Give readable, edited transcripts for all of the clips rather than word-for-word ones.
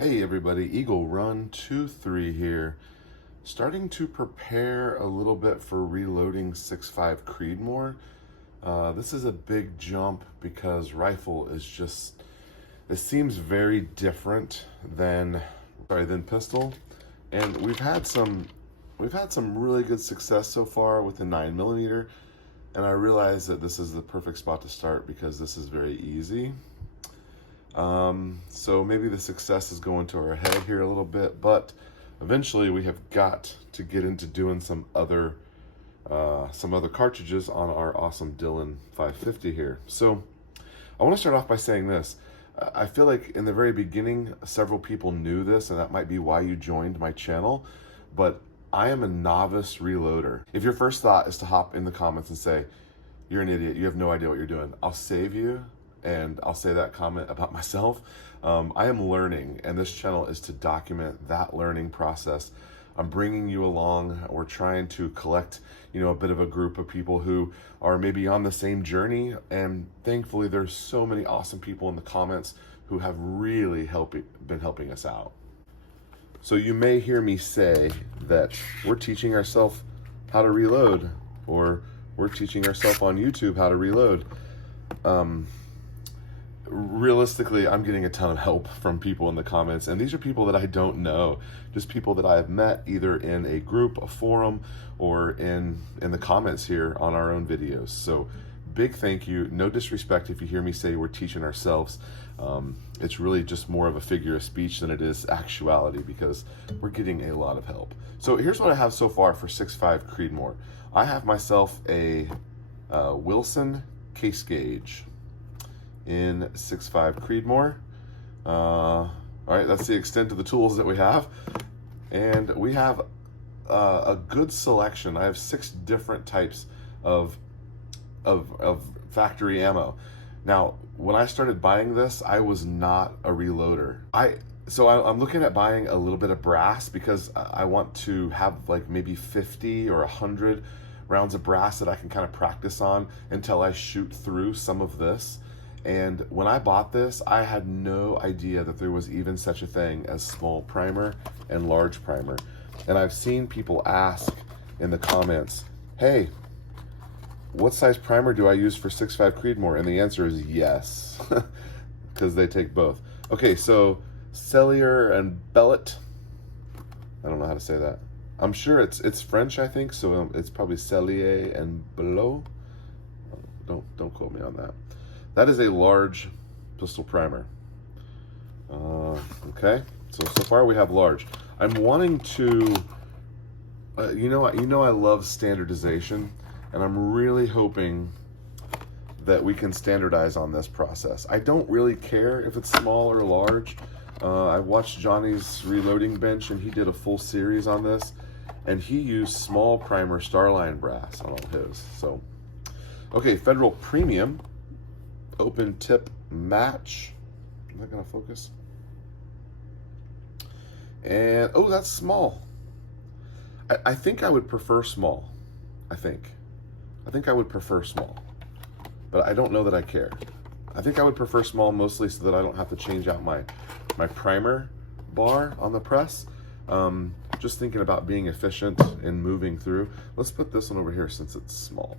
Hey everybody, Eagle Run 23 here. Starting to prepare a little bit for reloading 6.5 Creedmoor. This is a big jump because rifle is just, it seems very different than pistol. And we've had some really good success so far with the 9mm, and I realize that this is the perfect spot to start because this is very easy. So maybe the success is going to our head here a little bit, but eventually we have got to get into doing some other cartridges on our awesome Dillon 550 here. So I want to start off by saying this. I feel like in the very beginning, several people knew this, and that might be why you joined my channel, but I am a novice reloader. If your first thought is to hop in the comments and say, "You're an idiot, you have no idea what you're doing," I'll save you. And I'll say that comment about myself. I am learning, and this channel is to document that learning process. I'm bringing you along. We're trying to collect, a bit of a group of people who are maybe on the same journey. And thankfully, there's so many awesome people in the comments who have really been helping us out. So you may hear me say that we're teaching ourselves how to reload, or we're teaching ourselves on YouTube how to reload. Realistically, I'm getting a ton of help from people in the comments, and these are people that I don't know, just people that I have met either in a group, a forum, or in the comments here on our own videos. So big thank you. No disrespect if you hear me say we're teaching ourselves. It's really just more of a figure of speech than it is actuality, because we're getting a lot of help. So here's what I have so far for 6.5 Creedmoor. I have myself a Wilson case gauge in 6.5 Creedmoor. All right, that's the extent of the tools that we have. And we have a good selection. I have 6 different types of factory ammo. Now, when I started buying this, I was not a reloader. So I'm looking at buying a little bit of brass because I want to have like maybe 50 or 100 rounds of brass that I can kind of practice on until I shoot through some of this. And when I bought this, I had no idea that there was even such a thing as small primer and large primer. And I've seen people ask in the comments, "Hey, what size primer do I use for 6.5 Creedmoor?" And the answer is yes, because they take both. Okay, so Cellier and Bellet. I don't know how to say that. I'm sure it's French, I think, so it's probably Cellier and Belot. Don't quote me on that. That is a large pistol primer. Okay, so far we have large. I'm wanting to, you know I love standardization, and I'm really hoping that we can standardize on this process. I don't really care if it's small or large. I watched Johnny's reloading bench, and he did a full series on this, and he used small primer Starline brass on all his. So, okay, Federal Premium open tip match. Is that gonna focus? And oh, that's small. I think I would prefer small. I think I would prefer small, but I don't know that I care. I think I would prefer small, mostly so that I don't have to change out my primer bar on the press. Just thinking about being efficient and moving through. Let's put this one over here since it's small.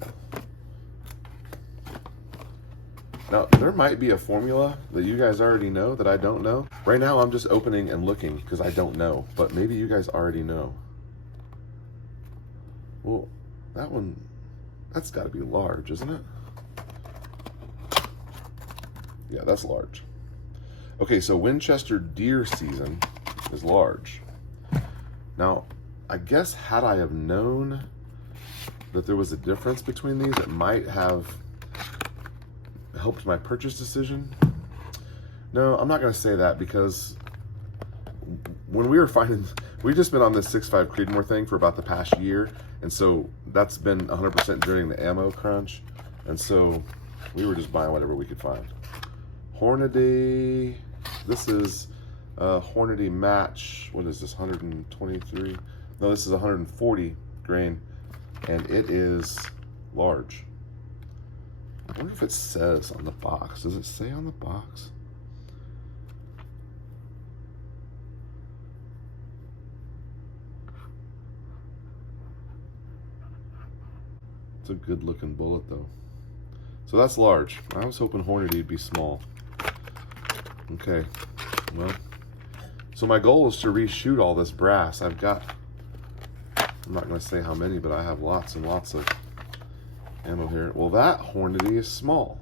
Now, there might be a formula that you guys already know that I don't know. Right now, I'm just opening and looking because I don't know, but maybe you guys already know. Well, that's got to be large, isn't it? Yeah, that's large. Okay, so Winchester deer season is large. Now, I guess had I have known that there was a difference between these, it might have helped my purchase decision. No, I'm not going to say that, because when we were we've just been on this 6.5 Creedmoor thing for about the past year, and so that's been 100% during the ammo crunch, and so we were just buying whatever we could find. Hornady, this is Hornady match. What is this, 123? No, this is 140 grain, and it is large. I wonder if it says on the box. Does it say on the box? It's a good looking bullet though. So that's large. I was hoping Hornady would be small. Okay, well, so my goal is to reshoot all this brass. I'm not gonna say how many, but I have lots and lots of ammo here. Well, that Hornady is small.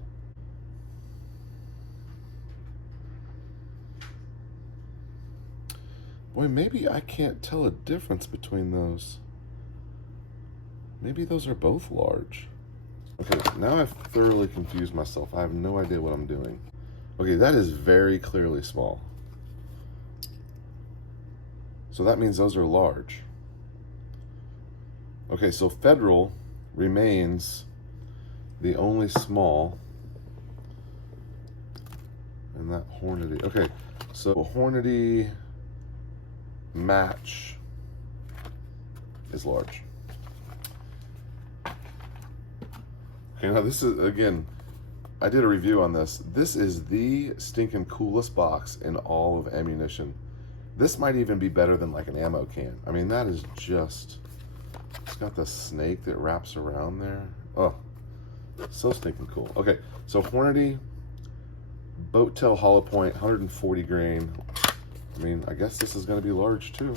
Boy, maybe I can't tell a difference between those. Maybe those are both large. Okay, now I've thoroughly confused myself. I have no idea what I'm doing. Okay, that is very clearly small. So that means those are large. Okay, so Federal remains the only small. And that Hornady. Okay, so Hornady match is large. Okay, now this is, again, I did a review on this. This is the stinking coolest box in all of ammunition. This might even be better than like an ammo can. I mean, that is just, it's got the snake that wraps around there. Oh, so stinking cool. Okay, so Hornady, boat tail hollow point, 140 grain. I mean, I guess this is gonna be large too.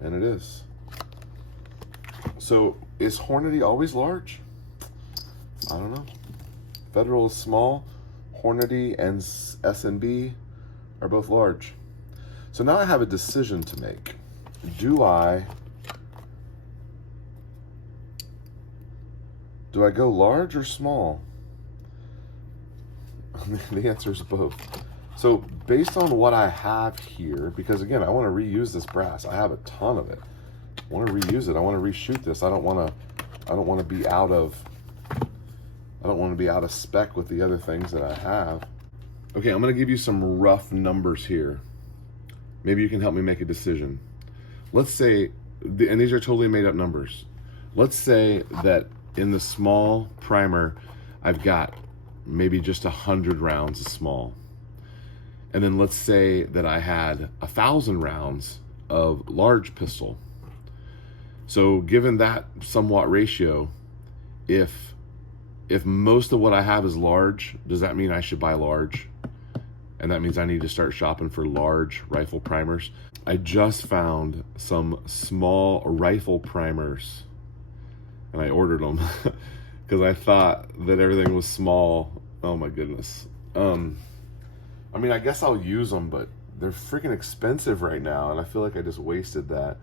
And it is. So is Hornady always large? I don't know. Federal is small. Hornady and S&B are both large. So now I have a decision to make. Do I go large or small? The answer is both. So based on what I have here, because again, I want to reuse this brass. I have a ton of it. I want to reuse it. I want to reshoot this. I don't want to be out of spec with the other things that I have. Okay, I'm going to give you some rough numbers here. Maybe you can help me make a decision. Let's say, and these are totally made up numbers. Let's say that in the small primer, I've got maybe just 100 rounds of small. And then let's say that I had 1,000 rounds of large pistol. So given that somewhat ratio, if most of what I have is large, does that mean I should buy large? And that means I need to start shopping for large rifle primers. I just found some small rifle primers and I ordered them because I thought that everything was small. Oh my goodness. I mean, I guess I'll use them, but they're freaking expensive right now, and I feel like I just wasted that.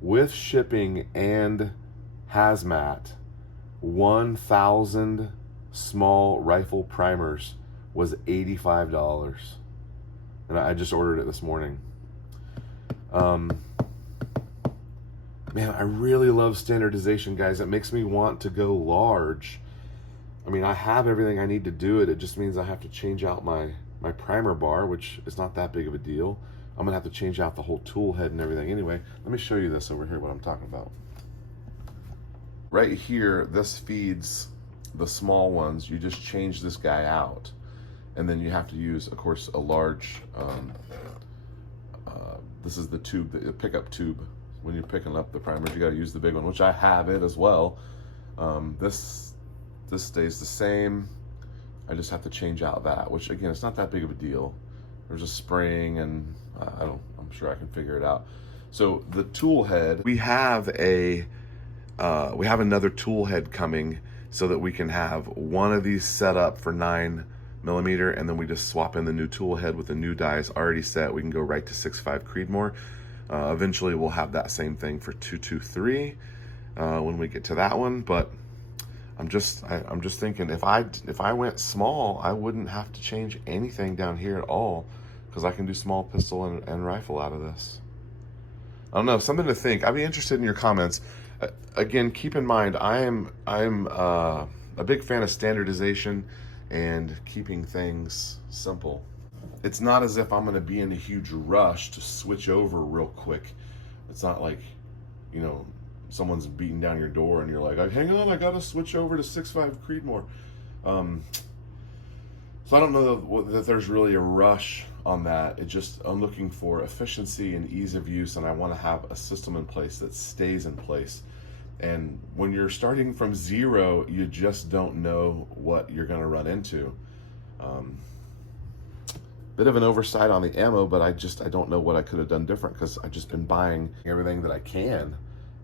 With shipping and hazmat, 1,000 small rifle primers was $85. And I just ordered it this morning. Man, I really love standardization, guys. It makes me want to go large. I mean, I have everything I need to do it. It just means I have to change out my primer bar, which is not that big of a deal. I'm gonna have to change out the whole tool head and everything anyway. Let me show you this over here, what I'm talking about. Right here, this feeds the small ones. You just change this guy out. And then you have to use, of course, a large, this is the tube, the pickup tube. When you're picking up the primers, you gotta use the big one, which I have it as well. This stays the same. I just have to change out that, which again, it's not that big of a deal. There's a spring and I'm sure I can figure it out. So the tool head, we have another tool head coming so that we can have one of these set up for 9mm, and then we just swap in the new tool head with the new dies already set. We can go right to 6.5 Creedmoor. Eventually we'll have that same thing for 223 when we get to that one, but I'm just thinking if I went small, I wouldn't have to change anything down here at all because I can do small pistol and rifle out of this. I don't know, something to think. I'd be interested in your comments. Again, keep in mind, I'm a big fan of standardization and keeping things simple. It's not as if I'm going to be in a huge rush to switch over real quick. It's not like, you know, someone's beating down your door and you're like, hang on, I gotta switch over to 6.5 Creedmoor. So I don't know that there's really a rush on that. I'm looking for efficiency and ease of use, and I want to have a system in place that stays in place. And when you're starting from zero, you just don't know what you're going to run into. Bit of an oversight on the ammo, but I don't know what I could have done different, because I've just been buying everything that I can,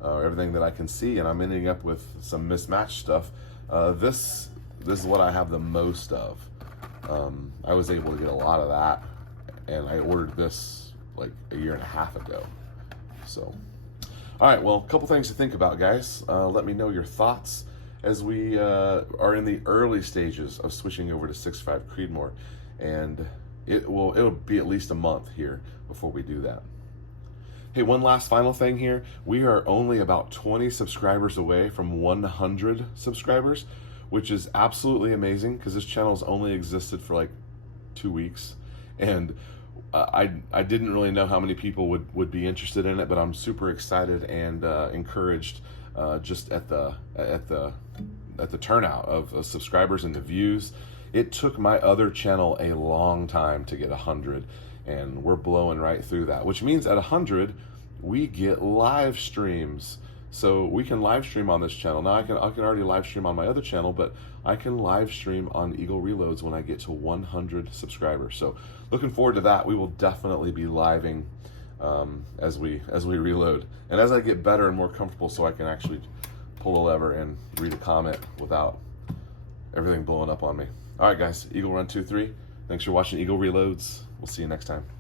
everything that I can see, and I'm ending up with some mismatched stuff. This is what I have the most of. I was able to get a lot of that, and I ordered this like a year and a half ago. So, all right, well, a couple things to think about, guys. Let me know your thoughts as we are in the early stages of switching over to 6.5 Creedmoor, and it'll be at least a month here before we do that. Hey, one last final thing here. We are only about 20 subscribers away from 100 subscribers, which is absolutely amazing, because this channel's only existed for like 2 weeks, and I didn't really know how many people would be interested in it, but I'm super excited and encouraged just at the turnout of subscribers and the views. It took my other channel a long time to get 100, and we're blowing right through that, which means at 100 we get live streams. So we can live stream on this channel. Now I can already live stream on my other channel, but I can live stream on Eagle Reloads when I get to 100 subscribers. So looking forward to that. We will definitely be living as we reload, and as I get better and more comfortable, so I can actually pull a lever and read a comment without everything blowing up on me. All right, guys, Eagle Run 23. Thanks for watching Eagle Reloads. We'll see you next time.